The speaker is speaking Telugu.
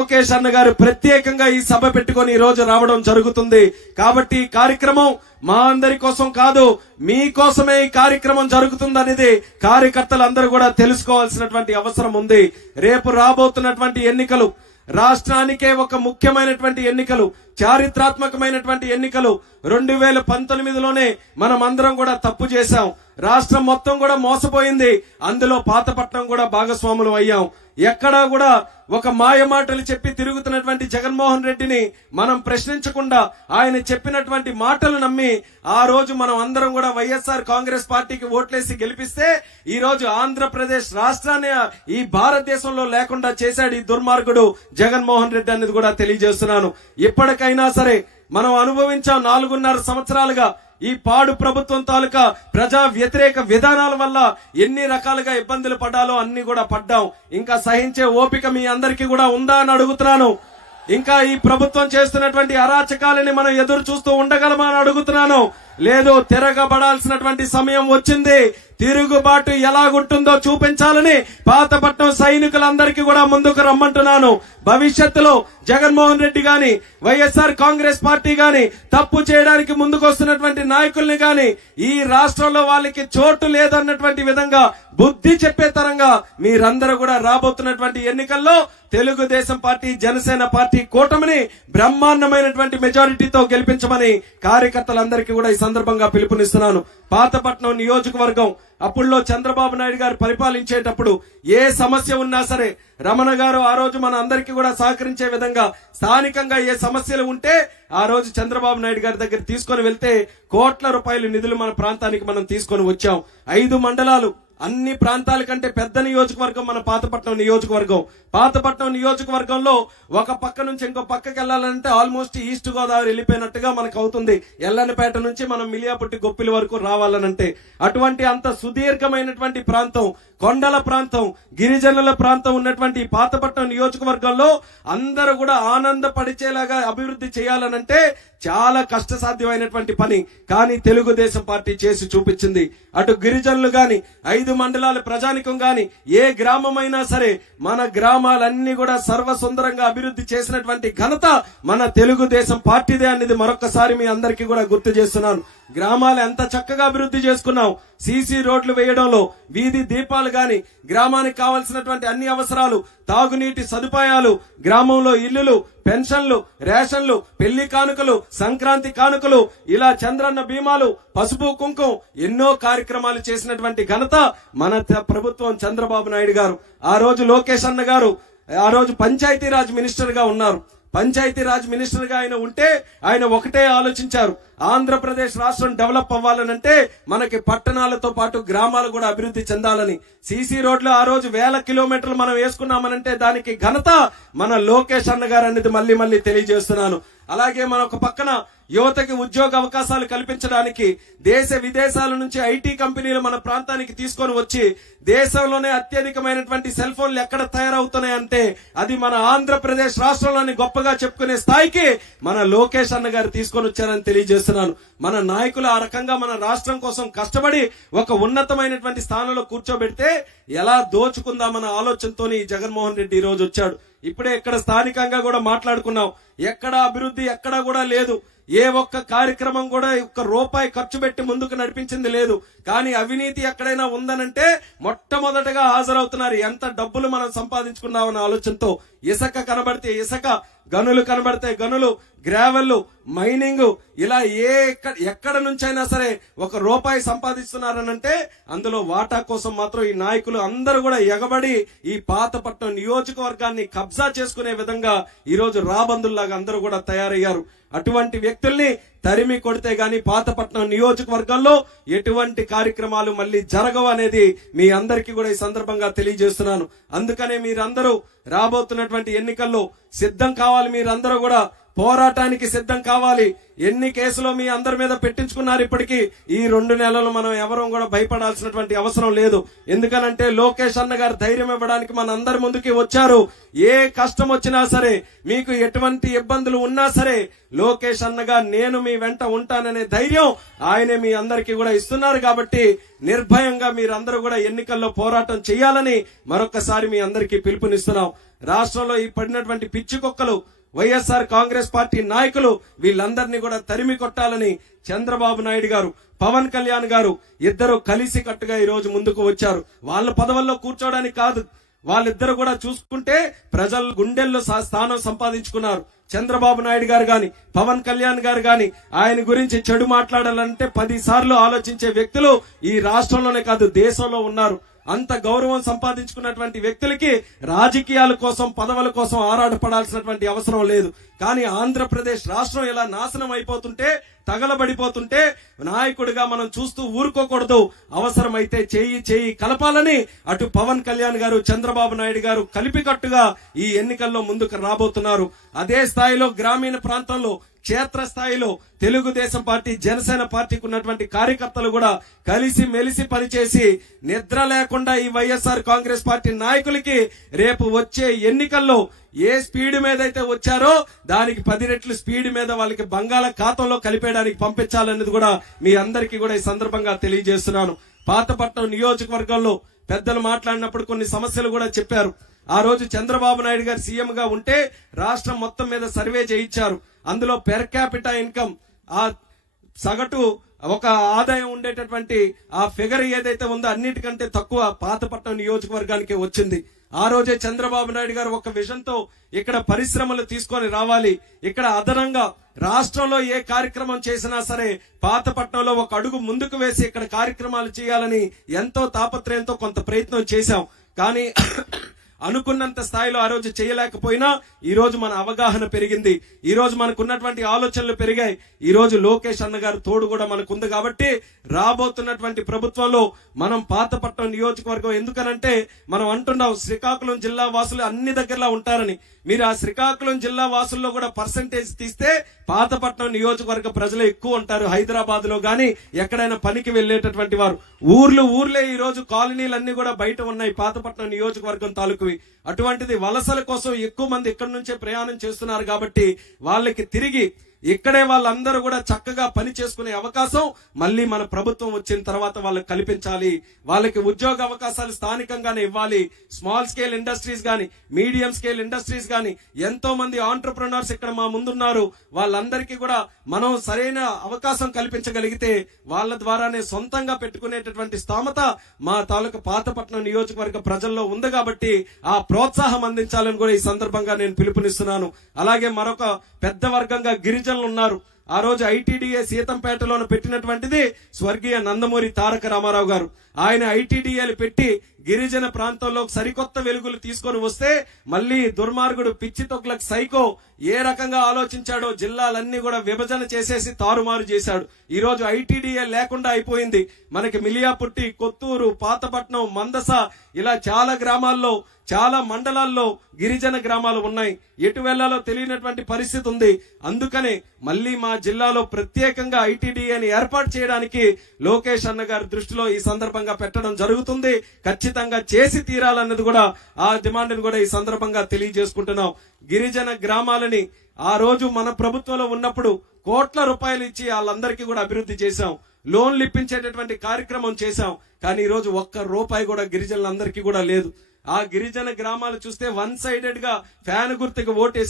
లోకేష్ అన్న గారు ప్రత్యేకంగా ఈ సభ పెట్టుకొని ఈ రోజు రావడం జరుగుతుంది. కాబట్టి ఈ కార్యక్రమం మా అందరి కోసం కాదు, మీకోసమే ఈ కార్యక్రమం జరుగుతుందనేది కార్యకర్తలందరూ కూడా తెలుసుకోవాల్సినటువంటి అవసరం ఉంది. రేపు రాబోతున్నటువంటి ఎన్నికలు రాష్ట్రానికే ఒక ముఖ్యమైనటువంటి ఎన్నికలు, చారిత్రాత్మకమైనటువంటి ఎన్నికలు. 2019లోనే మనం అందరం కూడా తప్పు చేశాం. రాష్ట్రం మొత్తం కూడా మోసపోయింది. అందులో పాతపట్నం కూడా భాగస్వాములు అయ్యాం. ఎక్కడా కూడా ఒక మాయ మాటలు చెప్పి తిరుగుతున్నటువంటి జగన్మోహన్ రెడ్డిని మనం ప్రశ్నించకుండా ఆయన చెప్పినటువంటి మాటలు నమ్మి ఆ రోజు మనం అందరం కూడా వైఎస్ఆర్ కాంగ్రెస్ పార్టీకి ఓట్లేసి గెలిపిస్తే ఈ రోజు ఆంధ్రప్రదేశ్ రాష్ట్రాన్ని ఈ భారతదేశంలో లేకుండా చేశాడు ఈ దుర్మార్గుడు జగన్మోహన్ రెడ్డి అనేది కూడా తెలియజేస్తున్నాను. ఇప్పటికైనా సరే మనం అనుభవించాం 4.5 సంవత్సరాలుగా ఈ పాడు ప్రభుత్వం తాలూకా ప్రజా వ్యతిరేక విధానాల వల్ల ఎన్ని రకాలుగా ఇబ్బందులు పడ్డాలో అన్ని కూడా పడ్డాం. ఇంకా సహించే ఓపిక మీ అందరికీ కూడా ఉందా అని అడుగుతున్నాను. ఇంకా ఈ ప్రభుత్వం చేస్తున్నటువంటి అరాచకాలని మనం ఎదురు చూస్తూ ఉండగలమా అని అడుగుతున్నాను. లేదు, తిరగబడాల్సినటువంటి సమయం వచ్చింది. తిరుగుబాటు ఎలాగుంటుందో చూపించాలని పాతపట్నం సైనికులందరికీ కూడా ముందుకు రమ్మంటున్నాను. భవిష్యత్తులో జగన్మోహన్ రెడ్డి గాని వైఎస్ఆర్ కాంగ్రెస్ పార్టీ గాని తప్పు చేయడానికి ముందుకు వస్తున్నటువంటి నాయకుల్ని గాని ఈ రాష్ట్రంలో వాళ్ళకి చోటు లేదన్నటువంటి విధంగా బుద్ధి చెప్పే తరంగా మీరందరూ కూడా రాబోతున్నటువంటి ఎన్నికల్లో తెలుగుదేశం పార్టీ, జనసేన పార్టీ కూటమిని బ్రహ్మాండమైనటువంటి మెజారిటీతో గెలిపించమని కార్యకర్తలందరికీ కూడా ఈ సందర్భంగా పిలుపునిస్తున్నాను. పాతపట్నం నియోజకవర్గం అప్పుడులో చంద్రబాబు నాయుడు గారు పరిపాలించేటప్పుడు ఏ సమస్య ఉన్నా సరే రమణ గారు ఆ రోజు మన అందరికీ కూడా సహకరించే విధంగా స్థానికంగా ఏ సమస్యలు ఉంటే ఆ రోజు చంద్రబాబు నాయుడు గారి దగ్గర తీసుకొని వెళ్తే కోట్ల రూపాయల నిధులు మన ప్రాంతానికి మనం తీసుకొని వచ్చాం. 5 మండలాలు, అన్ని ప్రాంతాల కంటే పెద్ద నియోజకవర్గం మన పాతపట్నం నియోజకవర్గం. పాతపట్నం నియోజకవర్గంలో ఒక పక్క నుంచి ఇంకో పక్కకి వెళ్లాలంటే ఆల్మోస్ట్ ఈస్ట్ గోదావరి వెళ్ళిపోయినట్టుగా మనకు అవుతుంది. ఎల్లనపేట నుంచి మనం మిలియాపుట్టి గొప్పిలి వరకు రావాలనంటే అటువంటి అంత సుదీర్ఘమైనటువంటి ప్రాంతం, కొండల ప్రాంతం, గిరిజనుల ప్రాంతం ఉన్నటువంటి పాతపట్నం నియోజకవర్గంలో అందరూ కూడా ఆనందపడిచేలాగా అభివృద్ధి చేయాలనంటే చాలా కష్టసాధ్యమైనటువంటి పని. కానీ తెలుగుదేశం పార్టీ చేసి చూపించింది. అటు గిరిజనులు గాని, 5 మండలాల ప్రజానికం గాని, ఏ గ్రామమైనా సరే మన గ్రామాలన్నీ కూడా సర్వసుందరంగా అభివృద్ధి చేసినటువంటి ఘనత మన తెలుగుదేశం పార్టీదే అనేది మరొకసారి మీ అందరికీ కూడా గుర్తు చేస్తున్నాను. గ్రామాలు ఎంత చక్కగా అభివృద్ధి చేసుకున్నాం. సీసీ రోడ్లు వేయడంలో, వీధి దీపాలు గాని, గ్రామానికి కావాల్సినటువంటి అన్ని అవసరాలు, తాగునీటి సదుపాయాలు, గ్రామంలో ఇల్లులు, పెన్షన్లు, రేషన్లు, పెళ్లి కానుకలు, సంక్రాంతి కానుకలు, ఇలా చంద్రన్న బీమాలు, పసుపు కుంకుమ, ఎన్నో కార్యక్రమాలు చేసినటువంటి ఘనత మన ప్రభుత్వం చంద్రబాబు నాయుడు గారు. ఆ రోజు లోకేష్ అన్న గారు ఆ రోజు పంచాయతీరాజ్ మినిస్టర్ గా ఉన్నారు. పంచాయతీరాజ్ మినిస్టర్ గా ఆయన ఉంటే ఆయన ఒకటే ఆలోచించారు, ఆంధ్రప్రదేశ్ రాష్ట్రం డెవలప్ అవ్వాలనంటే మనకి పట్టణాలతో పాటు గ్రామాలు కూడా అభివృద్ధి చెందాలని. సీసీ రోడ్లు ఆ రోజు 1000 కిలోమీటర్లు మనం వేసుకున్నామనంటే దానికి ఘనత మన లోకేష్ అన్న గారు అనేది మళ్ళీ తెలియజేస్తున్నాను. అలాగే మన ఒక పక్కన యువతకి ఉద్యోగ అవకాశాలు కల్పించడానికి దేశ విదేశాల నుంచి ఐటీ కంపెనీలు మన ప్రాంతానికి తీసుకొని వచ్చి దేశంలోనే అత్యధికమైనటువంటి సెల్ ఫోన్లు ఎక్కడ తయారవుతున్నాయంటే అది మన ఆంధ్రప్రదేశ్ రాష్ట్రంలోని గొప్పగా చెప్పుకునే స్థాయికి మన లోకేష్ అన్న గారు తీసుకొని వచ్చారని తెలియజేస్తున్నాను. మన నాయకులు ఆ రకంగా మన రాష్ట్రం కోసం కష్టపడి ఒక ఉన్నతమైనటువంటి స్థానంలో కూర్చోబెడితే ఎలా దోచుకుందామన్న ఆలోచనతో జగన్మోహన్ రెడ్డి ఈ రోజు వచ్చాడు. ఇప్పుడే ఇక్కడ స్థానికంగా కూడా మాట్లాడుకున్నాం. ఎక్కడ అభివృద్ధి ఎక్కడా కూడా లేదు. ఏ ఒక్క కార్యక్రమం కూడా ఒక్క రూపాయి ఖర్చు పెట్టి ముందుకు నడిపించింది లేదు. కానీ అవినీతి ఎక్కడైనా ఉందనంటే మొట్టమొదటగా హాజరవుతున్నారు. ఎంత డబ్బులు మనం సంపాదించుకున్నామన్న ఆలోచనతో ఇసుక కనబడితే ఇసుక, గనులు కనబడితే గనులు, గ్రావెల్, మైనింగ్, ఇలా ఎక్కడ నుంచైనా సరే ఒక రూపాయి సంపాదిస్తున్నారనంటే అందులో వాటా కోసం మాత్రం ఈ నాయకులు అందరూ కూడా ఎగబడి ఈ పాతపట్నం నియోజకవర్గాన్ని కబ్జా చేసుకునే విధంగా ఈ రోజు రాబందుల్లాగా అందరూ కూడా తయారయ్యారు. అటువంటి వ్యక్తుల్ని తరిమి కొడితే గాని పాతపట్నం నియోజకవర్గంలో ఎటువంటి కార్యక్రమాలు మళ్ళీ జరగవు అనేది మీ అందరికీ కూడా ఈ సందర్భంగా తెలియజేస్తున్నాను. అందుకనే మీరందరూ రాబోతున్నటువంటి ఎన్నికల్లో సిద్ధం కావాలి. మీరందరూ కూడా పోరాటానికి సిద్ధం కావాలి. ఎన్ని కేసులు మీ అందరి మీద పెట్టించుకున్నారు ఇప్పటికీ. ఈ 2 నెలలు మనం ఎవరూ కూడా భయపడాల్సినటువంటి అవసరం లేదు. ఎందుకనంటే లోకేష్ అన్న గారు ధైర్యం ఇవ్వడానికి మన అందరి ముందుకి వచ్చారు. ఏ కష్టం వచ్చినా సరే, మీకు ఎటువంటి ఇబ్బందులు ఉన్నా సరే లోకేష్ అన్నగా నేను మీ వెంట ఉంటాననే ధైర్యం ఆయనే మీ అందరికీ కూడా ఇస్తున్నారు. కాబట్టి నిర్భయంగా మీరందరూ కూడా ఎన్నికల్లో పోరాటం చేయాలని మరొకసారి మీ అందరికీ పిలుపునిస్తున్నాం. రాష్ట్రంలో ఈ పడినటువంటి పిచ్చి కుక్కలు వైఎస్ఆర్ కాంగ్రెస్ పార్టీ నాయకులు వీళ్ళందరినీ కూడా తరిమి కొట్టాలని చంద్రబాబు నాయుడు గారు, పవన్ కళ్యాణ్ గారు ఇద్దరు కలిసి కట్టుగా ఈ రోజు ముందుకు వచ్చారు. వాళ్ళ పదవుల్లో కూర్చోవడానికి కాదు, వాళ్ళిద్దరు కూడా చూసుకుంటే ప్రజల గుండెల్లో స్థానం సంపాదించుకున్నారు. చంద్రబాబు నాయుడు గారు గాని, పవన్ కళ్యాణ్ గారు గాని ఆయన గురించి చెడు మాట్లాడాలంటే 10 సార్లు ఆలోచించే వ్యక్తులు ఈ రాష్ట్రంలోనే కాదు దేశంలో ఉన్నారు. అంత గౌరవం సంపాదించుకున్నటువంటి వ్యక్తులకి రాజకీయాల కోసం, పదవుల కోసం ఆరాటపడాల్సినటువంటి అవసరం లేదు. కానీ ఆంధ్రప్రదేశ్ రాష్ట్రం ఇలా నాశనం అయిపోతుంటే, తగలబడిపోతుంటే నాయకుడిగా మనం చూస్తూ ఊరుకోకూడదు. అవసరమైతే చేయి కలపాలని అటు పవన్ కళ్యాణ్ గారు, చంద్రబాబు నాయుడు గారు కలిపికట్టుగా ఈ ఎన్నికల్లో ముందుకు రాబోతున్నారు. అదే స్థాయిలో గ్రామీణ ప్రాంతంలో, క్షేత్రస్థాయిలో తెలుగుదేశం పార్టీ, జనసేన పార్టీకి ఉన్నటువంటి కార్యకర్తలు కూడా కలిసి మెలిసి పనిచేసి నిద్ర లేకుండా ఈ వైఎస్ఆర్ కాంగ్రెస్ పార్టీ నాయకులకి రేపు వచ్చే ఎన్నికల్లో ఏ స్పీడ్ మీద అయితే వచ్చారో దానికి 10 రెట్లు స్పీడ్ మీద వాళ్ళకి బంగాళాఖాతంలో కలిపేయడానికి పంపించాలనేది కూడా మీ అందరికీ కూడా ఈ సందర్భంగా తెలియజేస్తున్నాను. పాతపట్నం నియోజకవర్గంలో పెద్దలు మాట్లాడినప్పుడు కొన్ని సమస్యలు కూడా చెప్పారు. ఆ రోజు చంద్రబాబు నాయుడు గారు సీఎం గా ఉంటే రాష్ట్రం మొత్తం మీద సర్వే చేయించారు. అందులో పెర్ క్యాపిటా ఇన్కమ్, ఆ సగటు ఒక ఆదాయం ఉండేటటువంటి ఆ ఫిగర్ ఏదైతే ఉందో అన్నిటికంటే తక్కువ పాతపట్నం నియోజకవర్గానికి వచ్చింది. ఆ రోజే చంద్రబాబు నాయుడు గారు ఒక విజన్ తో ఇక్కడ పరిశ్రమలు తీసుకొని రావాలి, ఇక్కడ అదనంగా రాష్ట్రంలో ఏ కార్యక్రమం చేసినా సరే పాతపట్నంలో ఒక అడుగు ముందుకు వేసి ఇక్కడ కార్యక్రమాలు చేయాలని ఎంతో తాపత్రయంతో కొంత ప్రయత్నం చేశాం. కానీ అనుకున్నంత స్థాయిలో ఆ రోజు చేయలేకపోయినా ఈ రోజు మన అవగాహన పెరిగింది, ఈ రోజు మనకున్నటువంటి ఆలోచనలు పెరిగాయి. ఈ రోజు లోకేష్ అన్న గారు తోడు కూడా మనకుంది. కాబట్టి రాబోతున్నటువంటి ప్రభుత్వంలో మనం పాతపట్నం నియోజకవర్గం, ఎందుకనంటే మనం అంటున్నాం శ్రీకాకుళం జిల్లా వాసులు అన్ని దగ్గరలా ఉంటారని. మీరు ఆ శ్రీకాకుళం జిల్లా వాసుల్లో కూడా పర్సంటేజ్ తీస్తే పాతపట్నం నియోజకవర్గ ప్రజలు ఎక్కువ ఉంటారు. హైదరాబాద్ లో గాని ఎక్కడైనా పనికి వెళ్లేటటువంటి వారు ఊర్లే ఈ రోజు కాలనీలన్నీ కూడా బయట ఉన్నాయి పాతపట్నం నియోజకవర్గం తాలూకువి. అటువంటిది వలసల కోసం ఎక్కువ మంది ఇక్కడి నుంచే ప్రయాణం చేస్తున్నారు. కాబట్టి వాళ్ళకి తిరిగి ఇక్కడే వాళ్ళందరూ కూడా చక్కగా పని చేసుకునే అవకాశం మళ్ళీ మన ప్రభుత్వం వచ్చిన తర్వాత వాళ్ళకి కల్పించాలి. వాళ్ళకి ఉద్యోగ అవకాశాలు స్థానికంగానే ఇవ్వాలి. స్మాల్ స్కేల్ ఇండస్ట్రీస్ గాని, మీడియం స్కేల్ ఇండస్ట్రీస్ గాని ఎంతో మంది ఆంటర్ప్రినర్స్ ఇక్కడ మా ముందున్నారు. వాళ్ళందరికీ కూడా మనం సరైన అవకాశం కల్పించగలిగితే వాళ్ళ ద్వారానే సొంతంగా పెట్టుకునేటటువంటి స్థామత మా తాలూకా పాతపట్నం నియోజకవర్గ ప్రజల్లో ఉంది. కాబట్టి ఆ ప్రోత్సాహం అందించాలని కూడా ఈ సందర్భంగా నేను పిలుపునిస్తున్నాను. అలాగే మరొక పెద్ద వర్గంగా గిరిజనులు ఉన్నారు. ఆ రోజు ఐటీడీఏ సీతంపేటలోనే పెట్టినటువంటిది స్వర్గీయ నందమూరి తారక రామారావు గారు. ఆయన ఐటీడీఏలు పెట్టి గిరిజన ప్రాంతంలో సరికొత్త వెలుగులు తీసుకొని వస్తే మళ్ళీ దుర్మార్గుడు పిచ్చి తొక్లకు సైకో ఏ రకంగా ఆలోచించాడో జిల్లాలన్నీ కూడా విభజన చేసేసి తారుమారు చేశాడు. ఈ రోజు ఐటీడీఏ లేకుండా అయిపోయింది. మనకి మిలియాపుట్టి, కొత్తూరు, పాతపట్నం, మందస ఇలా చాలా గ్రామాల్లో, చాలా మండలాల్లో గిరిజన గ్రామాలు ఉన్నాయి. ఎటు వెళ్లాలో తెలియనటువంటి పరిస్థితి ఉంది. అందుకనే మళ్ళీ మా జిల్లాలో ప్రత్యేకంగా ఐటీడీఏని ఏర్పాటు చేయడానికి లోకేష్ అన్న గారి దృష్టిలో ఈ సందర్భంగా పెట్టడం జరుగుతుంది. ఖచ్చితంగా చేసి తీరాలన్నది కూడా ఆ డిమాండ్ని కూడా ఈ సందర్భంగా తెలియజేసుకుంటున్నాం. గిరిజన గ్రామాలని ఆ రోజు మన ప్రభుత్వంలో ఉన్నప్పుడు కోట్ల రూపాయలు ఇచ్చి వాళ్ళందరికీ కూడా అభివృద్ధి చేశాం, లోన్లు ఇప్పించేటటువంటి కార్యక్రమం చేశాం. కానీ ఈ రోజు ఒక్క రూపాయి కూడా గిరిజనులందరికీ కూడా లేదు. ఆ గిరిజన గ్రామాలు చూస్తే 1 సైడెడ్ గా ఫ్యాన్ గుర్తుకు ఓటేశారు.